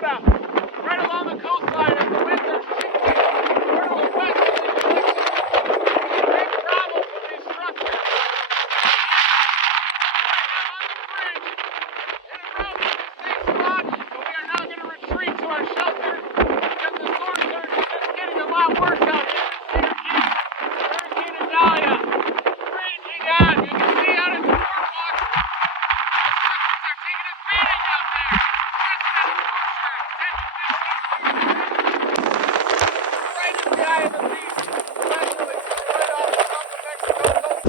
Florida, right along the coastline as the winds are shifting toward the west of these glaciers. Big problems with these structures. Right now on the bridge, in a row to the same spot, but we are now going to retreat to our shelter because the storm surge is just getting a lot worse out here in Cedar Key. Hurricane Idalia raging on. You can see out at the boardwalk, the structures are taking a beating out there. Right in the eye of the beast, especially right off the Gulf of Mexico coast.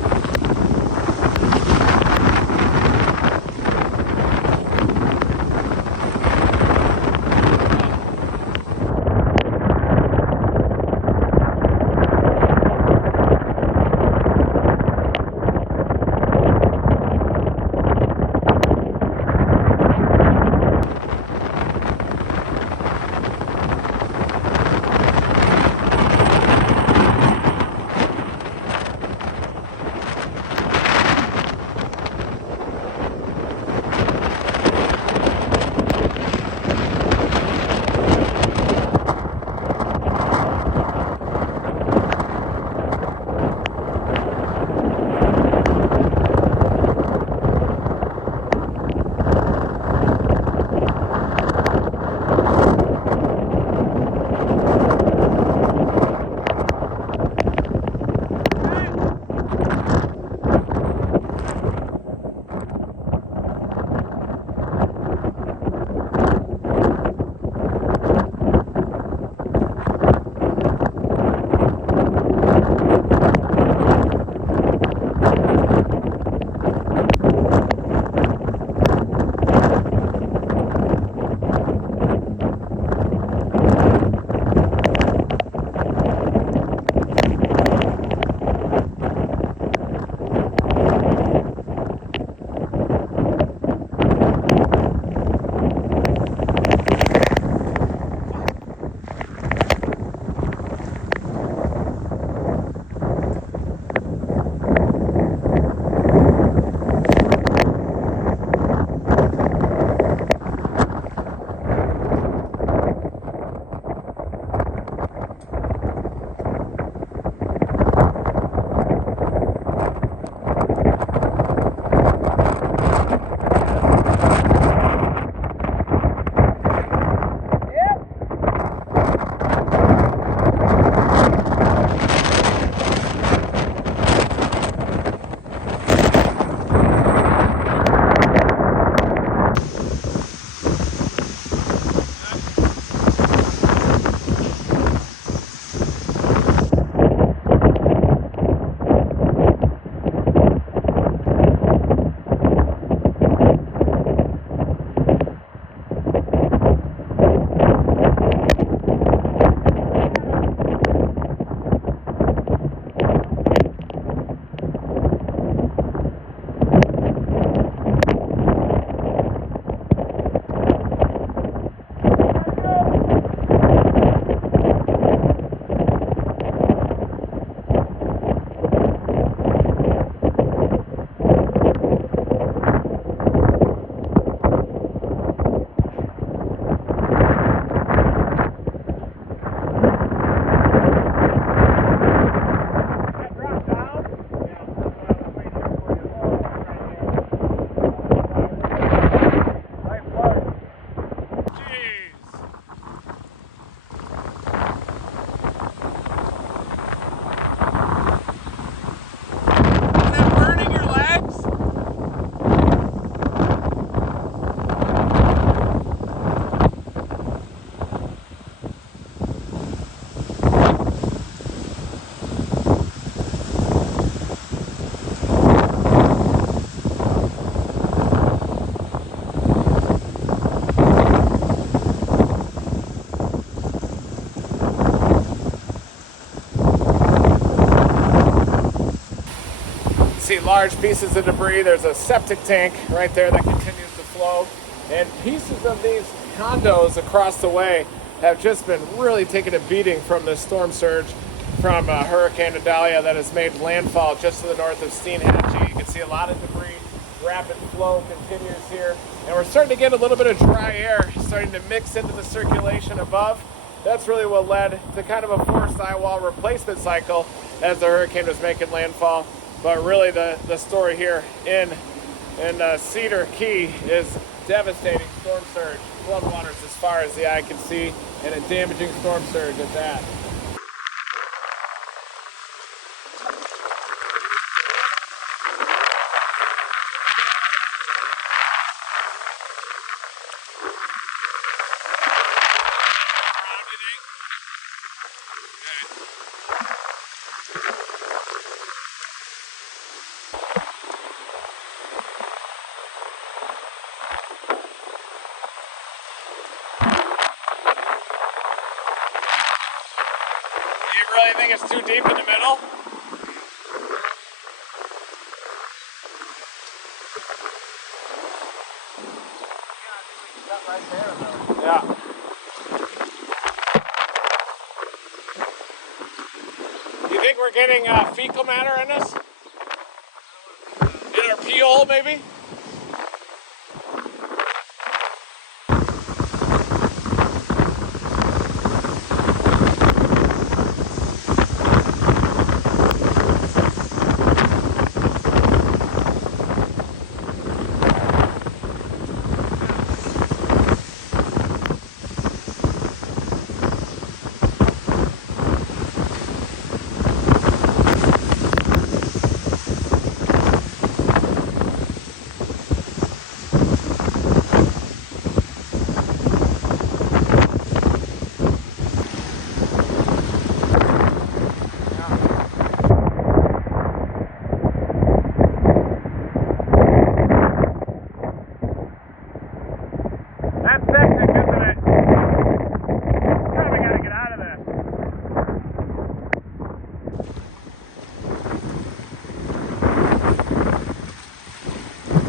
See large pieces of debris. There's a septic tank right there that continues to flow. And pieces of these condos across the way have just been really taking a beating from this storm surge from Hurricane Idalia that has made landfall just to the north of Steenhatchee. You can see a lot of debris rapid flow continues here. And we're starting to get a little bit of dry air starting to mix into the circulation above. That's really what led to kind of a forced sidewall replacement cycle as the hurricane was making landfall. But really the story here in Cedar Key is devastating storm surge, floodwaters as far as the eye can see, and a damaging storm surge at that. You really think it's too deep in the middle? Right there, though. Yeah. You think we're getting fecal matter in this? In our pee hole, maybe? That's septic, isn't it? Probably gotta get out of this.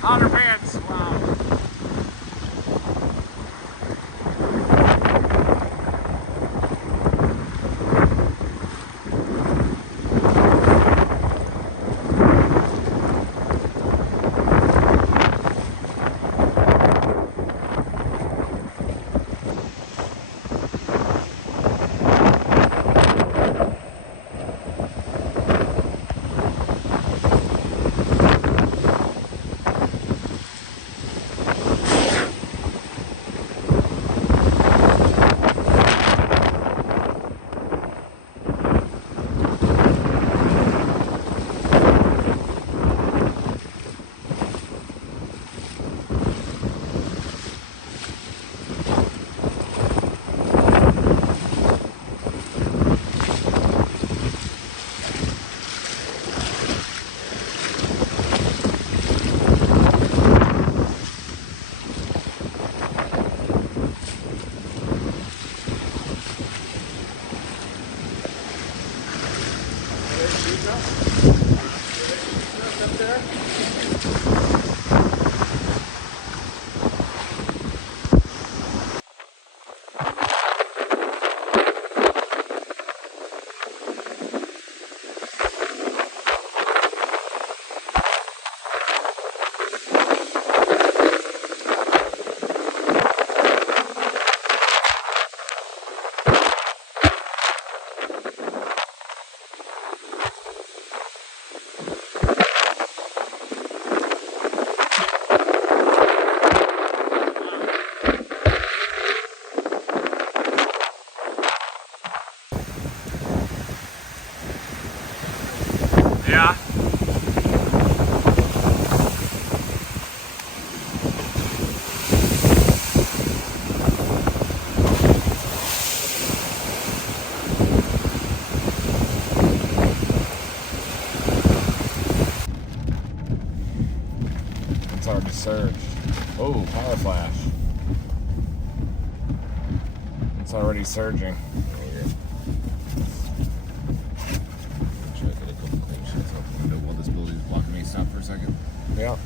Underpants, wow. Yeah. It's already surged. Oh, power flash. It's already surging. While this building is blocking me, stop for a second. Yeah.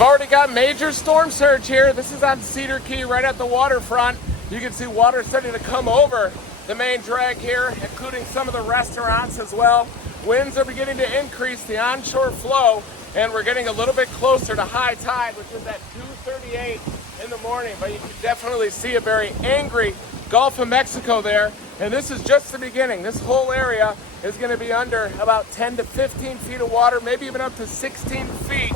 We've already got major storm surge here. This is on Cedar Key, right at the waterfront. You can see water starting to come over the main drag here, including some of the restaurants as well. Winds are beginning to increase the onshore flow, and we're getting a little bit closer to high tide, which is at 2:38 in the morning. But you can definitely see a very angry Gulf of Mexico there. And this is just the beginning. This whole area is going to be under about 10 to 15 feet of water, maybe even up to 16 feet.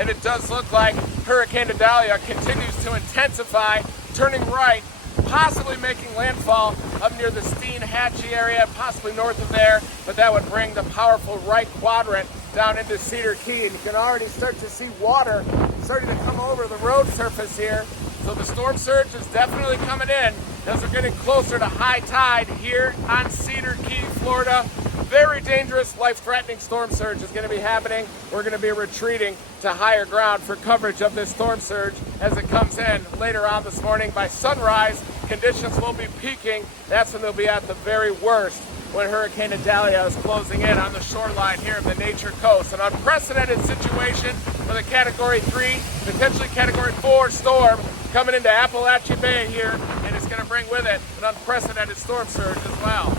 And it does look like Hurricane Idalia continues to intensify, turning right, possibly making landfall up near the Steinhatchee area, possibly north of there, but that would bring the powerful right quadrant down into Cedar Key, and you can already start to see water starting to come over the road surface here. So the storm surge is definitely coming in as we're getting closer to high tide here on Cedar Key, Florida. Very dangerous, life-threatening storm surge is going to be happening. We're going to be retreating to higher ground for coverage of this storm surge as it comes in later on this morning. By sunrise, conditions will be peaking. That's when they'll be at the very worst, when Hurricane Idalia is closing in on the shoreline here of the Nature Coast. An unprecedented situation with a Category 3, potentially Category 4 storm coming into Appalachia Bay here, and it's going to bring with it an unprecedented storm surge as well.